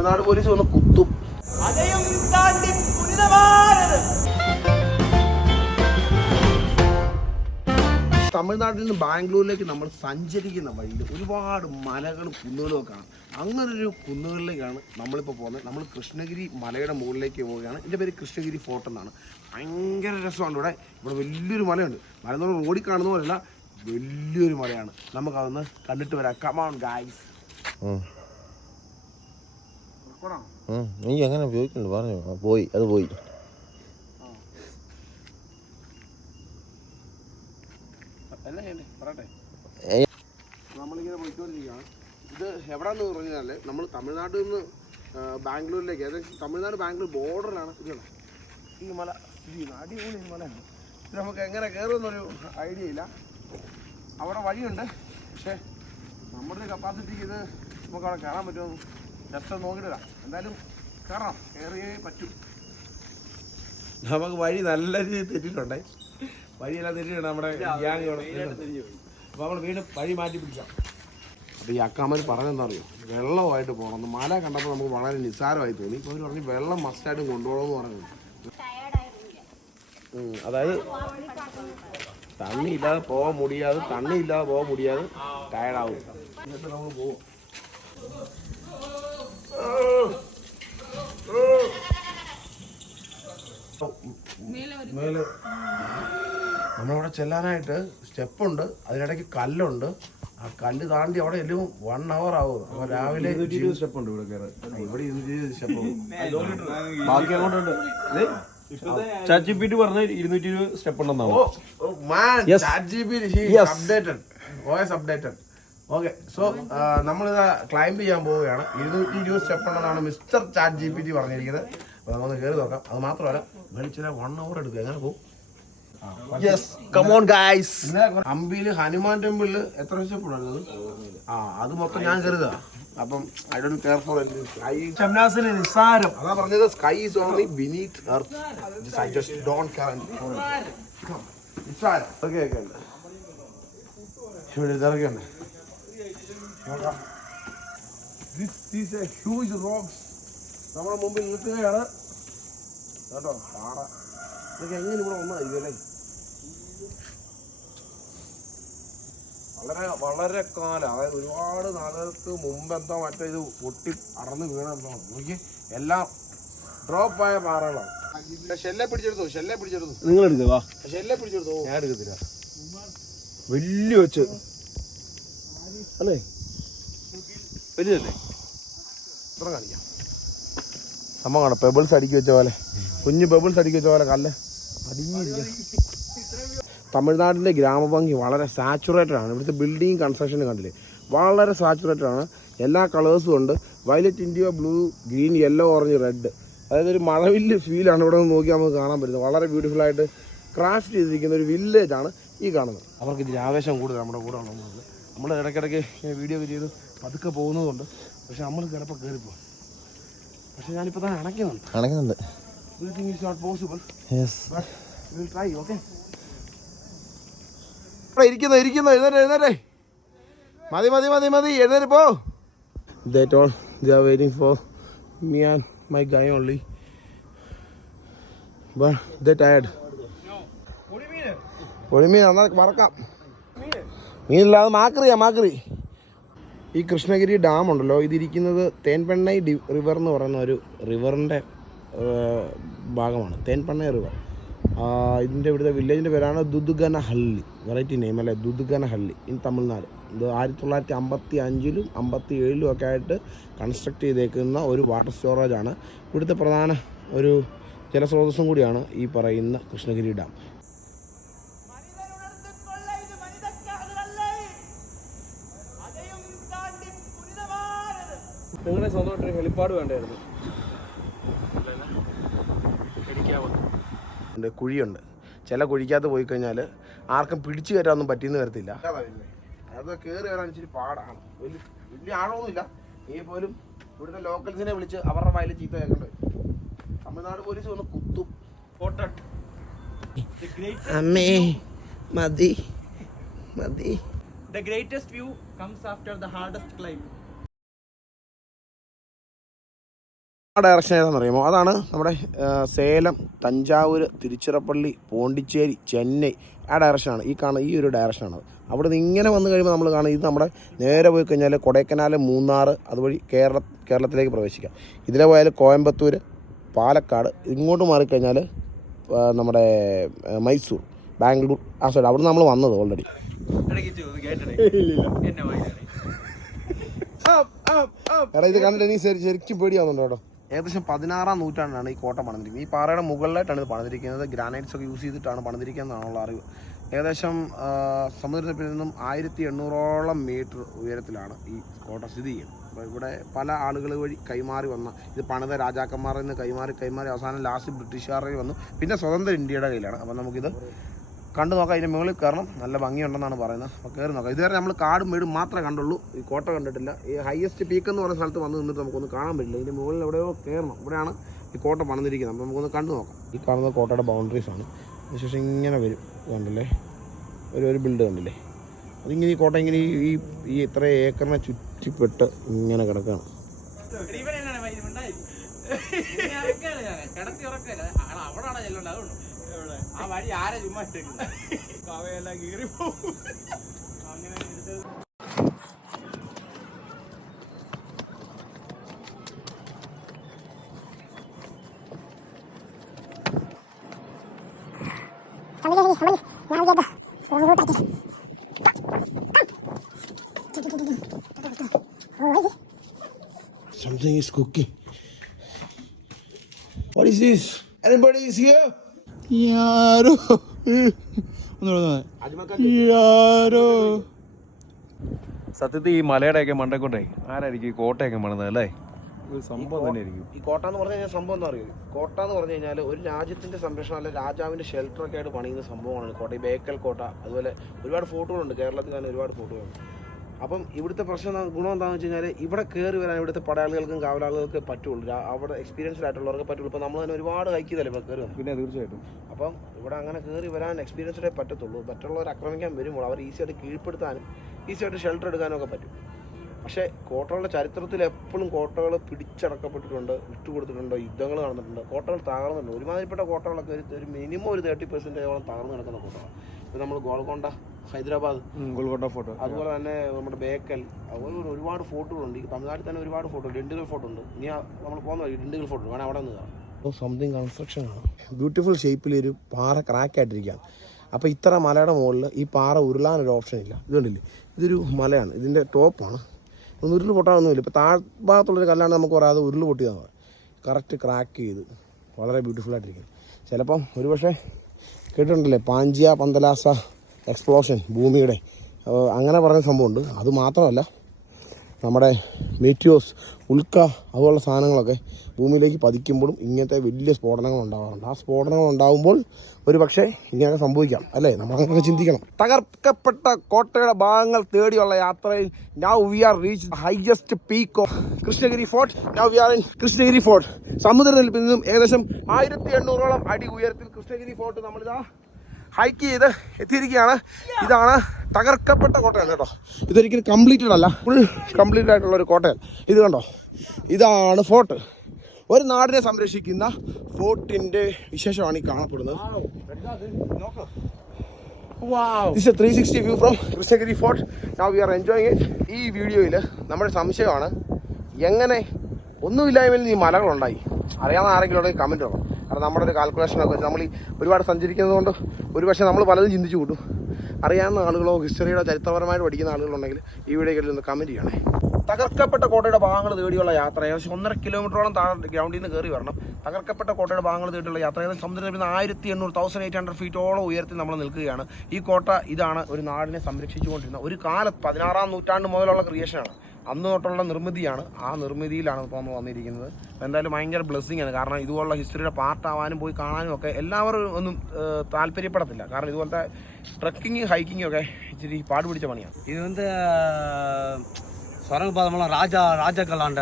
Tamil Nadu police വന്ന് കുത്തും. തമിഴ്നാട്ടിൽ നിന്ന് ബാംഗ്ലൂരിലേക്ക് നമ്മൾ സഞ്ചരിക്കുന്ന വഴിയിൽ ഒരുപാട് മലകളും കുന്നുകളും ഒക്കെ ആണ്. അങ്ങനൊരു കുന്നുകളിലേക്കാണ് നമ്മളിപ്പോൾ പോകുന്നത്. നമ്മൾ കൃഷ്ണഗിരി മലയുടെ മുകളിലേക്ക് പോവുകയാണ്. എൻ്റെ പേര് കൃഷ്ണഗിരി ഫോർട്ട് എന്നാണ്. ഭയങ്കര രസമാണ് ഇവിടെ. ഇവിടെ വലിയൊരു മലയുണ്ട്. മല എന്ന് പറഞ്ഞാൽ റോഡിൽ കാണുന്ന പോലെയല്ല, വലിയൊരു മലയാണ്. നമുക്കതൊന്ന് കണ്ടിട്ട് വരാം. Come on guys. എനിക്ക് അങ്ങനെ ഉപയോഗിക്കുന്നുണ്ട്, പറഞ്ഞു പോയി. നമ്മളിങ്ങനെ പോയിക്കൊണ്ടിരിക്കുകയാണ്. ഇത് എവിടെയാണെന്ന് പറഞ്ഞാൽ നമ്മൾ തമിഴ്നാട്ടിൽ നിന്ന് ബാംഗ്ലൂരിലേക്ക്, ഏകദേശം തമിഴ്നാട് ബാംഗ്ലൂർ ബോർഡറിലാണ്. ഇതാണ് ഈ മല. അടിപൊളി മലയാണ്. ഇത് നമുക്ക് എങ്ങനെ കയറുമെന്നൊരു ഐഡിയ ഇല്ല. അവിടെ വഴിയുണ്ട്, പക്ഷേ നമ്മുടെ കപ്പാസിറ്റിക്ക് ഇത് നമുക്ക് അവിടെ കയറാൻ പറ്റുമെന്ന് ജസ്റ്റ് നോക്കിയിട്ടില്ല. എന്തായാലും കയറണം, കയറിയേ പറ്റൂ. നമുക്ക് വഴി നല്ല രീതിയിൽ തെറ്റിയിട്ടുണ്ടേ. വഴിയെല്ലാം തെറ്റിയിട്ടുണ്ട്. നമ്മുടെ ഗ്യാങ് അപ്പോൾ നമ്മൾ വീണ്ടും വഴി മാറ്റി പിടിക്കാം. അപ്പോൾ ഈ അക്കാമൽ പറഞ്ഞെന്താ അറിയോ, വെള്ളമായിട്ട് പോകണം. മല കണ്ടപ്പോൾ നമുക്ക് വളരെ നിസ്സാരമായി തോന്നി. ഇപ്പോൾ അവർ പറഞ്ഞ് വെള്ളം മസ്റ്റായിട്ടും കൊണ്ടുപോകണമെന്ന് പറഞ്ഞു. അതായത് തണ്ണി ഇല്ലാതെ പോകാൻ മുടിയാതെ ടയർഡാവും. എന്നിട്ട് നമ്മൾ പോവും. മേലെ നമ്മളവിടെ ചെല്ലാനായിട്ട് സ്റ്റെപ്പുണ്ട്, അതിനിടയ്ക്ക് കല്ലുണ്ട്. ആ കല്ല് താണ്ടി അവിടെ എല്ലാം 1 hour ആവും. അപ്പോൾ രാവിലെ 220 സ്റ്റെപ്പ് ഉണ്ട് ഇവിടെ കയറാൻ. ഇവിടെ 220 സ്റ്റെപ്പ് ബാക്കി അങ്ങോട്ടുണ്ട്. ChatGPT പറഞ്ഞ 220 സ്റ്റെപ്പ് ഉണ്ടെന്നാണ്. ഓക്കെ, സോ നമ്മളിത് ക്ലൈംബ് ചെയ്യാൻ പോവുകയാണ്. 220 സ്റ്റെപ്പ് ഉണ്ടെന്നാണ് മിസ്റ്റർ ChatGPT പറഞ്ഞിരിക്കുന്നത്. അപ്പോൾ നമുക്ക് കയറി നോക്കാം. അത് മാത്രമല്ല വെളിച്ചില 1 hour എടുക്കും. എങ്ങനെ പോകും? അമ്പിയില് ഹനുമാൻ ടെമ്പിളില് എത്ര സ്റ്റെപ്പ് ഉണ്ടായിരുന്നത്? അത് മൊത്തം ഞാൻ കരുതുക. അപ്പം ഐ ഡോണ്ട് കെയർ ഫോർ ഷംനാസിന് നിസ്സാരം. അതാ പറഞ്ഞത്, sky is only beneath earth. I just don't care നിസ്സാരം. ഓക്കെ ഇവിടെ ഇറക്കണ്ടേ? ഹ്യൂജ് റോക്സ് നമ്മുടെ മുമ്പിൽ നിൽക്കുകയാണ് കേട്ടോ. പാറ ഇതൊക്കെ എങ്ങനെ ഇവിടെ വന്നതായിരിക്കും അല്ലേ? വളരെ കാലം, അതായത് ഒരുപാട് നാളുകൾക്ക് മുമ്പെന്തോ മറ്റേ ഇത് പൊട്ടി അടർന്ന് വീണെന്തോ. നോക്കി, എല്ലാം ഡ്രോപ്പായ പാറകളാണ്. ഷെല്ലെ പിടിച്ചെടുത്തു. നിങ്ങൾ എടുക്കുക. ഷെല്ലെ പിടിച്ചെടുത്തു. ഞാൻ എടുക്കത്തില്ല. വലിയ വെച്ച് അല്ലേ, വലിയതല്ലേ? ഇത്ര കാണിക്കാം. സംഭവം കാണാം. പെബിൾസ് അടുക്കി വെച്ച പോലെ, കുഞ്ഞ് പെബിൾസ് അടുക്കി വെച്ച പോലെ കല്ല് അടിഞ്ഞില്ല. തമിഴ്നാടിൻ്റെ ഗ്രാമഭംഗി വളരെ സാച്ചുറേറ്റഡ് ആണ്. ഇവിടുത്തെ ബിൽഡിങ് കൺസ്ട്രക്ഷൻ കണ്ടില്ലേ, വളരെ സാച്ചുറേറ്റഡ് ആണ്. എല്ലാ കളേഴ്സും ഉണ്ട്. Violet, indigo, blue, green, yellow, orange, red. അതായത് ഒരു മഴവില്ല് ഫീലാണ് ഇവിടെ നിന്ന് നോക്കി നമുക്ക് കാണാൻ പറ്റുന്നത്. വളരെ ബ്യൂട്ടിഫുൾ ആയിട്ട് ക്രാഫ്റ്റ് ചെയ്തിരിക്കുന്ന ഒരു വില്ലേജാണ് ഈ കാണുന്നത്. അവർക്ക് ഇതിൽ ആവേശം കൂടുതൽ നമ്മുടെ കൂടെ ഉള്ളത്. നമ്മൾ ഇടയ്ക്കിടയ്ക്ക് വീഡിയോ ചെയ്ത് പതുക്കെ പോകുന്നതുകൊണ്ട്, പക്ഷെ നമ്മൾ ചിലപ്പോൾ കയറിപ്പോകും. പക്ഷെ ഞാനിപ്പോൾ തന്നെ അണയ്ക്കുന്നുണ്ട്. Everything is not possible. Yes. But we will try, okay? ഇരിക്കുന്നു. എഴുന്നേറ്റേ. മതി. എഴുന്നേറ്റ് പോ. They told they are waiting for me and my guy only. But they tired. പൊടിമീൻ എന്നാൽ മറക്കാം. മീനില്ലാതെ മാക്രി. ഈ കൃഷ്ണഗിരി ഡാം ഉണ്ടല്ലോ, ഇതിരിക്കുന്നത് തേൻപെണ്ണൈ റിവർ എന്ന് പറയുന്ന ഒരു റിവറിൻ്റെ ഭാഗമാണ്. തേൻപെണ്ണൈ റിവർ. ഇതിൻ്റെ ഇവിടുത്തെ വില്ലേജിൻ്റെ പേരാണ് ദുദുഗനഹള്ളി. വെറൈറ്റി നെയിം അല്ലേ, ദുദുഗനഹള്ളി ഇൻ തമിഴ്നാട്. ഇത് 1955-ലും 57-ലും ഒക്കെ ആയിട്ട് കൺസ്ട്രക്ട് ചെയ്തേക്കുന്ന ഒരു വാട്ടർ സ്റ്റോറേജാണ്. ഇവിടുത്തെ പ്രധാന ഒരു ജലസ്രോതസ്സും കൂടിയാണ് ഈ പറയുന്ന കൃഷ്ണഗിരി ഡാം. നിങ്ങളെ സ്വന്തമായിട്ടൊരു ഹെലിപ്പാഡ് വേണ്ടായിരുന്നു. കുഴിയുണ്ട്. ചില കുഴിക്കകത്ത് പോയി കഴിഞ്ഞാൽ ആർക്കും പിടിച്ചു കയറ്റാനൊന്നും പറ്റിയെന്ന് വരത്തില്ല. അത് കയറി വരാൻ ഇച്ചിരി പാടാണ്. വലിയ ആഴമൊന്നുമില്ല. ഈ പോലും ഇവിടുത്തെ ലോക്കൽസിനെ വിളിച്ച് അവരുടെ വയലിൽ ചീത്ത കേൾക്കേണ്ടി വരും. തമിഴ്നാട് പോലീസ് വന്ന് കുത്തും. അമ്മേ മതി. The greatest view comes after the hardest climb. Direction ഏതാണെന്ന് അറിയുമോ? അതാണ് നമ്മുടെ സേലം, തഞ്ചാവൂർ, തിരുച്ചിറപ്പള്ളി, പോണ്ടിച്ചേരി, ചെന്നൈ. ആ ഡയറക്ഷനാണ് ഈ ഒരു ഡയറക്ഷനാണ്. അവിടെ നിന്ന് ഇങ്ങനെ വന്നു കഴിയുമ്പോൾ നമ്മൾ കാണും ഇത് നമ്മുടെ നേരെ പോയി കഴിഞ്ഞാൽ കൊടൈക്കനാൽ, മൂന്നാർ, അതുവഴി കേരളത്തിലേക്ക് പ്രവേശിക്കാം. ഇതിലെ പോയാൽ കോയമ്പത്തൂർ, പാലക്കാട്, ഇങ്ങോട്ട് മാറിക്കഴിഞ്ഞാൽ നമ്മുടെ മൈസൂർ, ബാംഗ്ലൂർ, ആ സൈഡ്. അവിടെ നമ്മൾ വന്നത് ഓൾറെഡി. എടാ ഇത് കണ്ടിട്ട് നീ ശരിക്കും പേടിയാവുന്നുണ്ടോ കേട്ടോ? ഏകദേശം 16-ാം നൂറ്റാണ്ടാണ് ഈ കോട്ട പണിതിരിക്കുന്നത്. ഈ പാറയുടെ മുകളിലായിട്ടാണ് ഇത് പണിതിരിക്കുന്നത്. ഗ്രാനൈറ്റ്സ് ഒക്കെ യൂസ് ചെയ്തിട്ടാണ് പണിതിരിക്കുന്നതെന്നാണുള്ള അറിവ്. ഏകദേശം സമുദ്രത്തിൽ നിന്നും 1800ഓളം മീറ്റർ ഉയരത്തിലാണ് ഈ കോട്ട സ്ഥിതി ചെയ്യുന്നത്. അപ്പോൾ ഇവിടെ പല ആളുകൾ വഴി കൈമാറി വന്ന ഇത് പണിത രാജാക്കന്മാരിൽ നിന്ന് കൈമാറി അവസാനം ലാസ്റ്റ് ബ്രിട്ടീഷുകാരിൽ വന്നു. പിന്നെ സ്വതന്ത്ര ഇന്ത്യയുടെ കയ്യിലാണ്. അപ്പോൾ നമുക്കിത് കണ്ടു നോക്കാം. അതിൻ്റെ മുകളിൽ കയറണം. നല്ല ഭംഗിയുണ്ടെന്നാണ് പറയുന്നത്. അപ്പോൾ കയറി നോക്കാം. ഇതുവരെ നമ്മൾ കാടും വീടും മാത്രമേ കണ്ടുള്ളൂ. ഈ കോട്ട കണ്ടിട്ടില്ല. ഈ ഹയസ്റ്റ് പീക്ക് എന്ന് പറയുന്ന സ്ഥലത്ത് വന്ന് നിന്നിട്ട് നമുക്കൊന്ന് കാണാൻ പറ്റില്ല. ഇതിൻ്റെ മുകളിൽ എവിടെയോ കയറണം. ഇവിടെയാണ് ഈ കോട്ട പണിതിരിക്കുന്നത്. അപ്പോൾ നമുക്കൊന്ന് കണ്ടു നോക്കാം. ഈ കാണുന്ന കോട്ടയുടെ ബൗണ്ടറീസാണ്. അതിനുശേഷം ഇങ്ങനെ വരും. കണ്ടില്ലേ ഒരു ബിൽഡ് കണ്ടില്ലേ? അതിങ്ങനെ ഈ കോട്ട ഇങ്ങനെ ഈ ഇത്ര ഏക്കറിനെ ചുറ്റിപ്പെട്ട് ഇങ്ങനെ കിടക്കുകയാണ്. Something is cooking. What is this? Anybody is here? Yaro. Yaro. സത്യത്തിൽ ഈ മലയുടെയൊക്കെ മണ്ടക്കൊണ്ടേ ആരായിരിക്കും ഈ കോട്ടയൊക്കെ പണിത് അല്ലേ? ഒരു സംഭവം തന്നെ ആയിരിക്കും ഈ കോട്ട എന്ന് പറഞ്ഞു കഴിഞ്ഞാൽ. സംഭവം എന്താ അറിയുമോ? കോട്ട എന്ന് പറഞ്ഞു കഴിഞ്ഞാൽ ഒരു രാജ്യത്തിന്റെ സംരക്ഷണം, അല്ലെ രാജാവിന്റെ ഷെൽട്ടറൊക്കെ ആയിട്ട് പണിയുന്ന സംഭവമാണ് കോട്ട. ഈ ബേക്കൽ കോട്ട, അതുപോലെ ഒരുപാട് ഫോർട്ടുകളുണ്ട്. കേരളത്തിൽ തന്നെ ഒരുപാട് ഫോർട്ടുകളുണ്ട്. അപ്പം ഇവിടുത്തെ പ്രശ്നം ഗുണം എന്താണെന്ന് വെച്ച് കഴിഞ്ഞാൽ ഇവിടെ കയറി വരാൻ ഇവിടുത്തെ പടയാളികൾക്കും കാവലാളുകൾക്ക് പറ്റുള്ളൂ. അവിടെ എക്സ്പീരിയൻസ്ഡ് ആയിട്ടുള്ളവർക്ക് പറ്റുള്ളൂ. ഇപ്പോൾ നമ്മൾ തന്നെ ഒരുപാട് ഹൈക്ക് ചെയ്തല്ലേ ഇപ്പോൾ കയറി വന്നത്. പിന്നെ തീർച്ചയായിട്ടും അപ്പം ഇവിടെ അങ്ങനെ കയറി വരാൻ എക്സ്പീരിയൻസ്ഡേ പറ്റത്തുള്ളൂ. മറ്റുള്ളവർ ആക്രമിക്കാൻ വരുമ്പോൾ അവർ ഈസിയായിട്ട് കീഴ്പ്പെടുത്താനും ഈസിയായിട്ട് ഷെൽട്ടർ എടുക്കാനും ഒക്കെ പറ്റും. പക്ഷേ കോട്ടകളുടെ ചരിത്രത്തിൽ എപ്പോഴും കോട്ടകൾ പിടിച്ചടക്കപ്പെട്ടിട്ടുണ്ട്, വിട്ടുകൊടുത്തിട്ടുണ്ട്, യുദ്ധങ്ങൾ നടന്നിട്ടുണ്ട്, കോട്ടകൾ തകർന്നിട്ടുണ്ട്. ഒരുമാതിരിപ്പെട്ട കോട്ടകളൊക്കെ ഒരു മിനിമം ഒരു 30% തകർന്നു കിടക്കുന്ന കോട്ടകളാണ്. ഇപ്പോൾ നമ്മൾ ഗോൾക്കൊണ്ട, ഹൈദരാബാദ്, ഗോൾക്കൊണ്ട ഫോർട്ട്, അതുപോലെ തന്നെ നമ്മുടെ ബേക്കൽ, അതുപോലെ ഒരുപാട് ഫോർട്ടുകളുണ്ട്. ഈ തമിഴ്നാട്ടിൽ തന്നെ ഒരുപാട് ഫോർട്ടുണ്ട്. ഡിണ്ടിഗൽ ഫോർട്ട് ഉണ്ട്. ഇനി നമ്മൾ പോകുന്ന ഡിണ്ടിഗൽ ഫോർട്ട് വേണം, അവിടെ നിന്ന് കാണാം. സംതിങ് കൺസ്ട്രക്ഷൻ ആണ്. ബ്യൂട്ടിഫുൾ ഷേപ്പിലൊരു പാറ ക്രാക്കായിട്ടിരിക്കുകയാണ്. അപ്പോൾ ഇത്ര മലയുടെ മുകളിൽ ഈ പാറ ഉരുളാനൊരു ഓപ്ഷൻ ഇല്ല. ഇത് കണ്ടില്ലേ? ഇതൊരു മലയാണ്. ഇതിൻ്റെ ടോപ്പാണ്. ഒന്നും ഉരുൾ പൊട്ടാനൊന്നുമില്ല. ഇപ്പോൾ താഴ്ഭാഗത്തുള്ളൊരു കല്ലാണ് നമുക്ക് പറയാതെ ഉരുൾ പൊട്ടിയതാണ്. കറക്റ്റ് ക്രാക്ക് ചെയ്ത് വളരെ ബ്യൂട്ടിഫുള്ളായിട്ടിരിക്കും. ചിലപ്പം ഒരുപക്ഷെ കേട്ടിട്ടുണ്ടല്ലേ പാഞ്ചിയ പന്തലാസ എക്സ്പ്ലോഷൻ, ഭൂമിയുടെ അങ്ങനെ പറയുന്ന സംഭവമുണ്ട്. അതുമാത്രമല്ല നമ്മുടെ മീറ്റിയോസ്, ഉൽക്ക, അതുപോലുള്ള സാധനങ്ങളൊക്കെ ഭൂമിയിലേക്ക് പതിക്കുമ്പോഴും ഇങ്ങനത്തെ വലിയ സ്ഫോടനങ്ങൾ ഉണ്ടാകാറുണ്ട്. ആ സ്ഫോടനങ്ങൾ ഉണ്ടാകുമ്പോൾ ഒരു പക്ഷേ ഇങ്ങനെയൊക്കെ സംഭവിക്കാം അല്ലേ? നമ്മളങ്ങനെ ചിന്തിക്കണം. തകർക്കപ്പെട്ട കോട്ടയുടെ ഭാഗങ്ങൾ തേടിയുള്ള യാത്രയിൽ now we are reach highest peak of Krishnagiri fort. Now we are in Krishnagiri fort. സമുദ്രനിരപ്പിൽ നിന്നും ഏകദേശം 1800ഓളം അടി ഉയരത്തിൽ കൃഷ്ണഗിരി ഫോർട്ട് നമ്മളിതാ ഹൈക്ക് ചെയ്ത് എത്തിയിരിക്കുകയാണ്. ഇതാണ് തകർക്കപ്പെട്ട കോട്ടയാണ് കേട്ടോ. ഇതൊരിക്കലും കംപ്ലീറ്റഡ് അല്ല, ഫുൾ കംപ്ലീറ്റഡ് ആയിട്ടുള്ള ഒരു കോട്ടയാണ്. ഇത് കണ്ടോ, ഇതാണ് ഫോർട്ട്. ഒരു നാടിനെ സംരക്ഷിക്കുന്ന ഫോർട്ടിൻ്റെ വിശേഷമാണ് ഈ കാണപ്പെടുന്നത്. This is a 360 view from Krishnagiri fort. Now we are enjoying it. ഈ വീഡിയോയിൽ നമ്മുടെ സംശയമാണ് എങ്ങനെ ഒന്നുമില്ലായ്മയിൽ ഈ മലകളുണ്ടായി. അറിയാവുന്ന ആരെങ്കിലും ഉണ്ടെങ്കിൽ കമൻറ്റ് വേണം. കാരണം നമ്മുടെ ഒരു കാൽക്കുലേഷനൊക്കെ വെച്ച് നമ്മൾ ഈ ഒരുപാട് സഞ്ചരിക്കുന്നത് കൊണ്ട് ഒരുപക്ഷെ നമ്മൾ പലതും ചിന്തിച്ചു കൂട്ടും. അറിയാവുന്ന ആളുകളോ ഹിസ്റ്ററിയുടെ ചരിത്രപരമായിട്ട് പഠിക്കുന്ന ആളുകളുണ്ടെങ്കിൽ ഈ വീഡിയോയിൽ ഒന്ന് കമൻറ്റ് ചെയ്യണേ. തകർക്കപ്പെട്ട കോട്ടയുടെ ഭാഗങ്ങൾ തേടിയുള്ള യാത്ര ഏകദേശം 1.5 കിലോമീറ്ററോളം താഴെ ഗ്രൗണ്ടിൽ നിന്ന് കയറി വരണം. തകർക്കപ്പെട്ട കോട്ടയുടെ ഭാഗങ്ങൾ തേടിയുള്ള യാത്ര ഏകദേശം സമുദ്രത്തിൽ 1800 ഫീറ്റോളം ഉയരത്തിൽ നമ്മൾ നിൽക്കുകയാണ്. ഈ കോട്ട ഇതാണ് ഒരു നാടിനെ സംരക്ഷിച്ചുകൊണ്ടിരുന്ന ഒരു കാലത്ത് 16-ാം നൂറ്റാണ്ട് മുതലുള്ള ക്രിയേഷനാണ്. അന്ന് തൊട്ടുള്ള നിർമ്മിതിയാണ്. ആ നിർമ്മിതിയിലാണ് ഇപ്പോൾ നമ്മൾ വന്നിരിക്കുന്നത്. എന്തായാലും ഭയങ്കര ബ്ലെസ്സിങ് ആണ്. കാരണം ഇതുപോലുള്ള ഹിസ്റ്ററിയുടെ പാർട്ടാവാനും പോയി കാണാനും ഒക്കെ എല്ലാവരും ഒന്നും താല്പര്യപ്പെടത്തില്ല. കാരണം ഇതുപോലത്തെ ട്രക്കിങ് ഹൈക്കിങ് ഒക്കെ ഇച്ചിരി പാടുപിടിച്ച പണിയാണ്. இது சுரங்கப்பாதமெல்லாம் ராஜாக்கள் ஆண்ட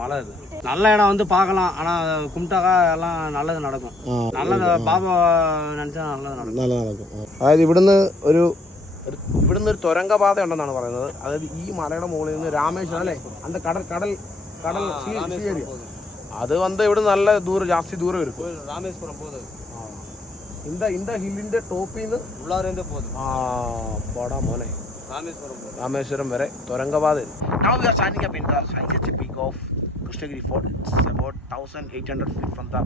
மலை. இது நல்ல இடம் பார்க்கலாம். ஆனால் கும்பிட்டாக்கா எல்லாம் நல்லது நடக்கும். நல்லது பாபா நினச்சா நல்லது നടക്കും. അതായത് ഇവിടുന്ന് ഒരു തുരങ്കപാത ഉണ്ടെന്നാണ് പറയുന്നത്. അതായത് ഈ മലയുടെ മുകളിൽ നിന്ന് രാമേശ്വരം അല്ലേ, അന്ത കടൽ அது வந்து ഇവിടെ നല്ല ദൂരം ജാസ്തി ദൂരം இருக்கும். ராமேஸ்வரம் போகுது. இந்த ഹില്ലിന്റെ ടോപ്പിൽ നിന്ന് உள்ளாரேந்தே போகுது. പോടാ മോനെ. ராமேஸ்வரம் போகுது. രാമേശ്വരം വരെ തുരങ്കപാത. Now we are standing up in the highest peak of Krishnagiri Fort. It's about 1800 feet from the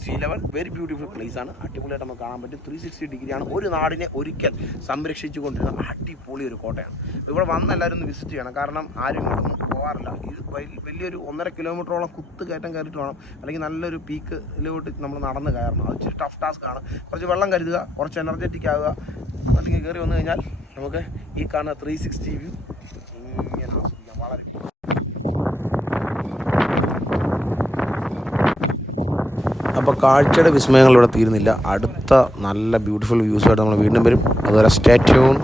sea level. Very beautiful place ആണ്. അടിപൊളിയായിട്ട് നമുക്ക് കാണാൻ പറ്റും. 360 ഡിഗ്രിയാണ്. ഒരു നാടിനെ ഒരിക്കൽ സംരക്ഷിച്ചു കൊണ്ടിരുന്ന അടിപൊളി ഒരു കോട്ടയാണ്. ഇവിടെ വന്ന് എല്ലാവരും ഒന്ന് വിസിറ്റ് ചെയ്യണം. കാരണം ആരും ഇങ്ങോട്ടൊന്നും പോകാറില്ല. ഇത് വലിയൊരു 1.5 കിലോമീറ്ററോളം കുത്ത് കയറ്റം കയറിയിട്ട് വേണം, അല്ലെങ്കിൽ നല്ലൊരു പീക്കിലോട്ട് നമ്മൾ നടന്ന് കയറണം. അത് ഇച്ചിരി ടഫ് ടാസ്ക് ആണ്. കുറച്ച് വെള്ളം കരുതുക, കുറച്ച് എനർജറ്റിക് ആവുക. അല്ലെങ്കിൽ കയറി വന്നു കഴിഞ്ഞാൽ നമുക്ക് ഈ കാണുന്ന 360 വ്യൂ ഇങ്ങനെ ആസ്വദിക്കാം. വളരെ അപ്പോൾ കാഴ്ചയുടെ വിസ്മയങ്ങൾ ഇവിടെ തീരുന്നില്ല. അടുത്ത നല്ല ബ്യൂട്ടിഫുൾ വ്യൂസുമായിട്ട് നമ്മൾ വീണ്ടും വരും. അതുവരെ സ്റ്റേ ട്യൂൺ.